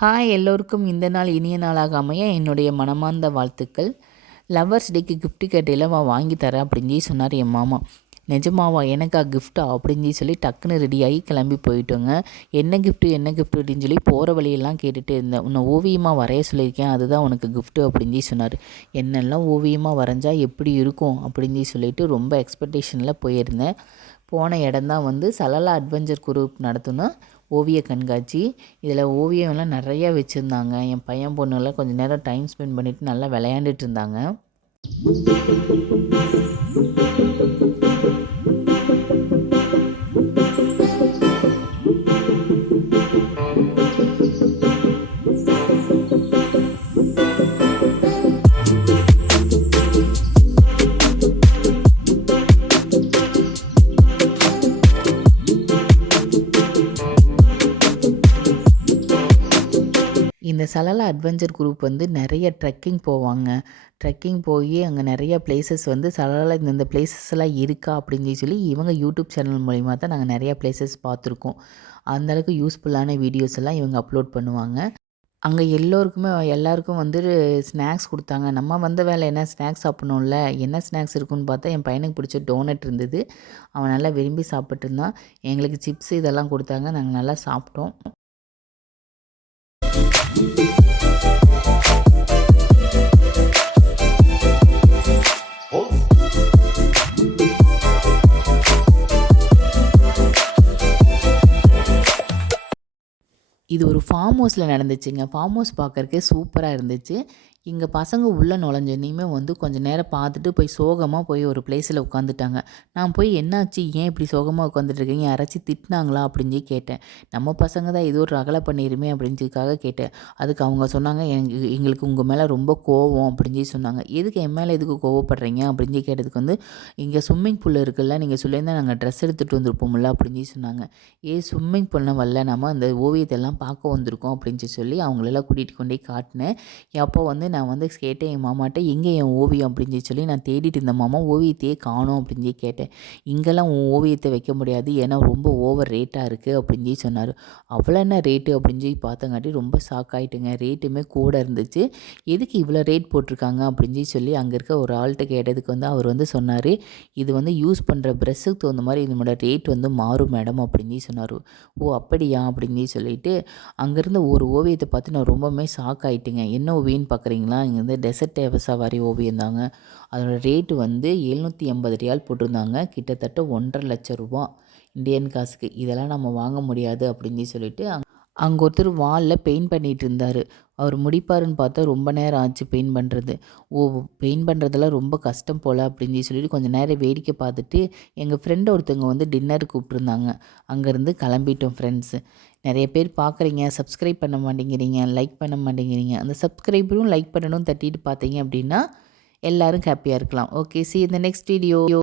Hi எல்லோருக்கும் இந்த நாள் இனிய நாளாக அமைய என்னுடைய மனமார்ந்த வாழ்த்துக்கள். லவ்வர்ஸ் டேக்கு கிஃப்ட் கேட்டையில் வாங்கி தரேன் அப்படின்னு சொன்னார் என் மாமா. நிஜமாவா எனக்கா கிஃப்ட்டா அப்படின்னு சொல்லி டக்குன்னு ரெடியாகி கிளம்பி போயிட்டோங்க. என்ன கிஃப்ட்டு அப்படின்னு சொல்லி போகிற வழியெல்லாம் கேட்டுகிட்டு இருந்தேன். உன்னை ஓவியமாக வரைய சொல்லியிருக்கேன், அதுதான் உனக்கு கிஃப்ட்டு அப்படின்னு சொன்னார். என்னெல்லாம் ஓவியமாக வரைஞ்சா எப்படி இருக்கும் அப்படின்னு சொல்லிட்டு ரொம்ப எக்ஸ்பெக்டேஷனில் போயிருந்தேன். போன இடம் தான் சலலா அட்வென்ச்சர் குரூப் நடத்துன ஓவிய கண்காட்சி. இதில் ஓவியம்லாம் நிறையா வச்சுருந்தாங்க. என் பையன் பொண்ணுலாம் கொஞ்சம் நேரம் டைம் ஸ்பெண்ட் பண்ணிவிட்டு நல்லா விளையாண்டுட்டு இருந்தாங்க. இந்த சலலா அட்வென்ச்சர் குரூப் நிறைய ட்ரெக்கிங் போவாங்க. ட்ரெக்கிங் போய் அங்கே நிறைய பிளேசஸ் சலலால இந்த பிளேசஸ்லாம் இருக்கா அப்படின்னு சொல்லி இவங்க யூடியூப் சேனல் மூலிமா தான் நாங்கள் நிறையா பிளேசஸ் பார்த்துருக்கோம். அந்தளவுக்கு யூஸ்ஃபுல்லான வீடியோஸ் எல்லாம் இவங்க அப்லோட் பண்ணுவாங்க. அங்கே எல்லாருக்கும் ஸ்நாக்ஸ் கொடுத்தாங்க. நம்ம வந்த வேலை என்ன ஸ்நாக்ஸ் சாப்பிட்ணும்ல. என்ன ஸ்நாக்ஸ் இருக்குன்னு பார்த்தா என் பையனுக்கு பிடிச்ச டோனட் இருந்தது. அவன் நல்லா விரும்பி சாப்பிட்டு இருந்தான். எங்களுக்கு சிப்ஸ் இதெல்லாம் கொடுத்தாங்க. நாங்கள் நல்லா சாப்பிட்டோம். இது ஒரு ஃபார்ம் ஹவுஸில் நடந்துச்சுங்க. ஃபார்ம் ஹவுஸ் பார்க்குறக்கே சூப்பராக இருந்துச்சு. இங்கே பசங்க உள்ளே நுழைஞ்சோனையுமே கொஞ்சம் நேரம் பார்த்துட்டு போய் சோகமாக போய் ஒரு பிளேஸில் உட்காந்துட்டாங்க. நான் போய் என்னாச்சு, ஏன் இப்படி சோகமாக உட்காந்துட்ருக்கீங்க, யாராச்சும் திட்டினாங்களா அப்படின்னு சொல்லி கேட்டேன். நம்ம பசங்க தான் ஏதோ ஒரு ரகலை பண்ணிடுமே அப்படின்றதுக்காக கேட்டேன். அதுக்கு அவங்க சொன்னாங்க, எங்களுக்கு உங்கள் மேலே ரொம்ப கோவம் அப்படின்னு சொல்லி சொன்னாங்க. எதுக்கு என் மேலே எதுக்கு கோவப்படுறீங்க அப்படின்னு சொல்லி கேட்டதுக்கு இங்கே ஸ்விம்மிங் பூல் இருக்குல்ல, நீங்கள் சொல்லியிருந்தால் நாங்கள் ட்ரெஸ் எடுத்துகிட்டு வந்திருப்போம்ல அப்படின்னு சொல்லி சொன்னாங்க. ஸ்விம்மிங் பூல்னால் வரல, நம்ம அந்த ஓவியத்தெல்லாம் பார்க்க வந்திருக்கோம் அப்படின்னு சொல்லி அவங்களெல்லாம் கூட்டிகிட்டு கொண்டே காட்டினேன். அப்போ நான் கேட்டேன் என் மாமாட்ட, எங்கே என் ஓவியம் அப்படின்னு சொல்லி நான் தேடிட்டு இருந்தேன். மாமா ஓவியத்தையே காணோம் அப்படின்னு சொல்லி கேட்டேன். இங்கெல்லாம் உன் ஓவியத்தை வைக்க முடியாது, ஏன்னா ரொம்ப ஓவர் ரேட்டாக இருக்குது அப்படின்னு சொல்லி சொன்னார். அவ்வளோ என்ன ரேட்டு அப்படின்னு சொல்லி பார்த்தங்காட்டி ரொம்ப ஷாக் ஆகிட்டுங்க. ரேட்டுமே கூட இருந்துச்சு. எதுக்கு இவ்வளோ ரேட் போட்டிருக்காங்க அப்படின்னு சொல்லி அங்கே இருக்க ஒரு ஆள்கிட்ட கேட்டதுக்கு அவர் சொன்னார், இது யூஸ் பண்ணுற ப்ரெஷ்ஷுக்கு தகுந்த மாதிரி இதனோட ரேட் மாறும் மேடம் அப்படின்னு சொல்லி சொன்னார். ஓ அப்படியா அப்படின்னு சொல்லிட்டு அங்கேருந்து ஒரு ஓவியத்தை பார்த்து நான் ரொம்பவுமே ஷாக் ஆகிட்டுங்க. என்ன ஓவியம்னு பார்க்குறீங்களா, இங்கே டெசர்ட் சவாரி ஓவியம் தாங்க. அதோட ரேட்டு ரியால் போட்டிருந்தாங்க. கிட்டத்தட்ட 1,50,000 ரூபா இந்தியன் காசுக்கு. இதெல்லாம் நம்ம வாங்க முடியாது அப்படின்னு சொல்லிட்டு அங்கே ஒருத்தர் வாலில் பெயிண்ட் பண்ணிகிட்டு இருந்தார். அவர் முடிப்பாருன்னு பார்த்தா ரொம்ப நேரம் ஆச்சு பெயிண்ட் பண்ணுறது. பெயிண்ட் பண்ணுறதெல்லாம் ரொம்ப கஷ்டம் போல் அப்படின்னு சொல்லிட்டு கொஞ்சம் நேரம் வேடிக்கை பார்த்துட்டு எங்கள் ஃப்ரெண்டு ஒருத்தவங்க டின்னருக்கு கூப்பிட்ருந்தாங்க. அங்கேருந்து கிளம்பிட்டோம் ஃப்ரெண்ட்ஸு. நிறைய பேர் பார்க்குறீங்க, சப்ஸ்கிரைப் பண்ண மாட்டேங்கிறீங்க, லைக் பண்ண மாட்டேங்கிறீங்க. அந்த சப்ஸ்கிரைபரும் லைக் பண்ணணும் தட்டிட்டு பார்த்தீங்க அப்படின்னா எல்லோரும் ஹாப்பியாக இருக்கலாம். Okay, see you in the next video.